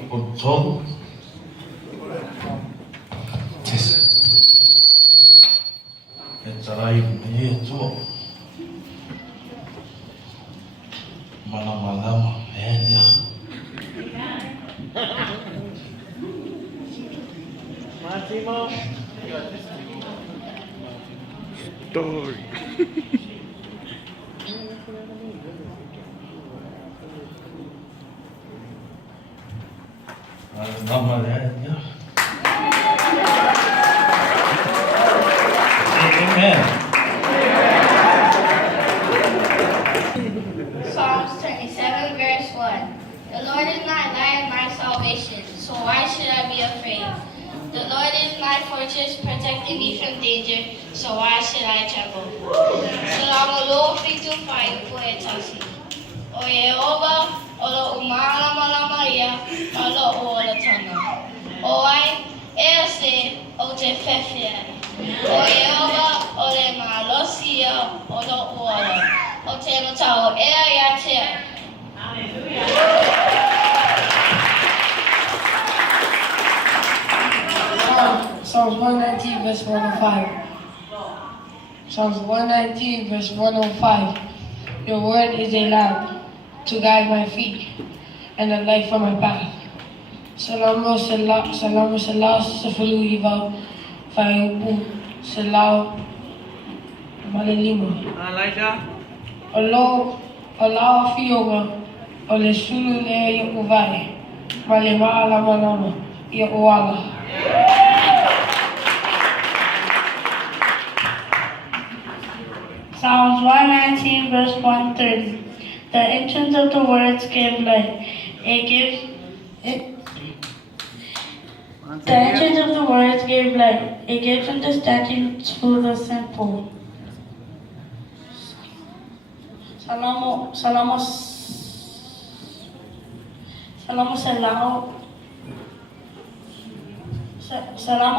이곳전 됐어. Cara itu malam-malam ya. Massimo. Story. Nama ya. Amen. Psalms 27, verse 1. The Lord is my light and my salvation, so why should I be afraid? The Lord is my fortress, protecting me from danger, so why should I tremble? Salamu fitu fai poetasi. O Yehova, olo umala malamaya, olo ola tana. O ai, ese o te fefia. O Yehova, ole malosia, olo ola. O te matao, ea ya te. Psalms 119, verse 105. Psalms 119, verse 105. Your word is a lamp to guide my feet and a light for my path. Salamu salah sefulu iba fayubu salah malilima. Elijah. Allah fiyoga ole sulu le yukuvai malima alamalama yukwala. Psalms 119, verse 130. The entrance of the words give light. The entrance of the words give light. It gives understanding to the simple. Salamu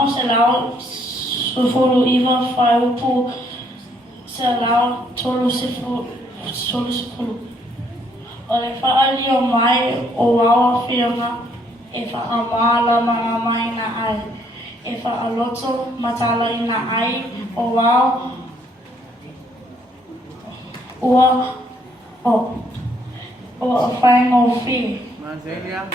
salau sufuru iva faiupu salau tolu sifulu. Ole faali o mai o wawa fiona e faamala maramai na ai. E faaloto matala ina ai o wao ua o fai mo fi. Manzelia.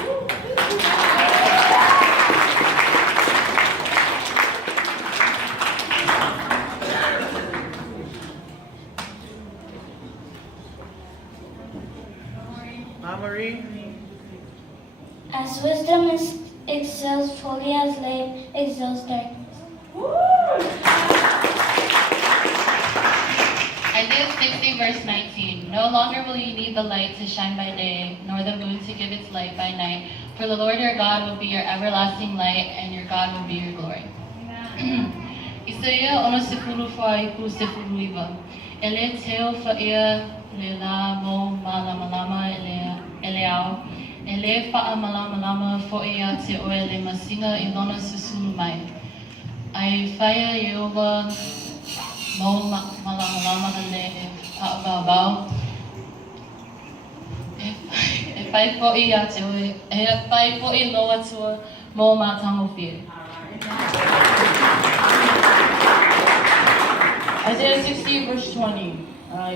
Marie. As wisdom excels fully as light excels darkness. Isaiah 60, verse 19. No longer will you need the light to shine by day, nor the moon to give its light by night, for the Lord your God will be your everlasting light, and your God will be your glory. Isaiah ono sefulu fai ku sefulu iba. Ele teo faia le la mo malamalama eleao. Ele fa'a malamalama fo'ia te oe le masinga I lona susulu mai. Ai faia Yehova mo malamalama le pa'avavau. E fai fo'ia te oe. E fai fo'i loa tua mo mātango fie. Isaiah 60, verse 20.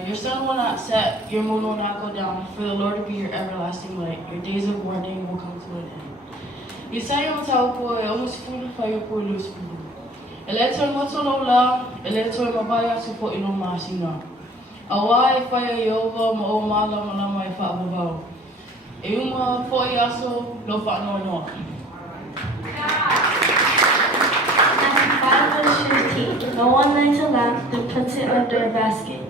Your sun will not set, your moon will not go down, for the Lord will be your everlasting light. Your days of mourning will come to an end. Yesaya matao ko e omus fulu fayo ko lus fulu. Eletor motolo la, eletor mabaya supo ino masina. Awa e faya Yehova ma o mala malama e fa ababao. E uma fo yaso lo fa no no. Verse 15. No one lights a lamp and puts it under a basket.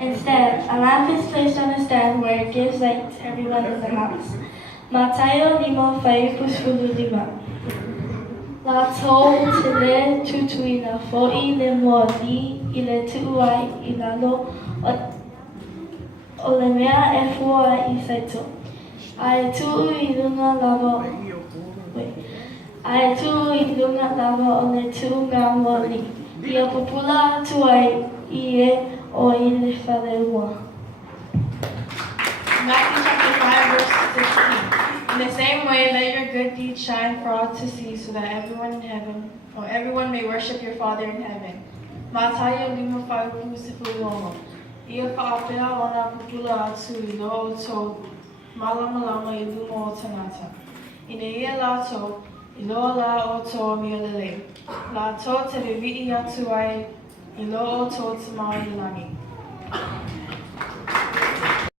Instead, a lamp is placed on a stand where it gives light to everyone in the house. Matayo limo faipus fulu lima. La to utile tutuina fo'i le moli ile tuai ilalo o le mea e fua I saito. Ai tu ilunga lava. Ai tu ilunga lava o le tu ngā moli. Ia popula tuai I e o I le whaleua. Matthew chapter 5, verse 16. In the same way, let your good deeds shine for all to see, so that everyone may worship your Father in heaven. Matayo lima fa'ipu sifulomo. Ia ka'apea ona pupula atu I lo'o to malamalama I lumo o tanata. Ina ia lato, I lo'o la o to miolele. La to te vivi'i atu ai I lo'o to te ma'i langi.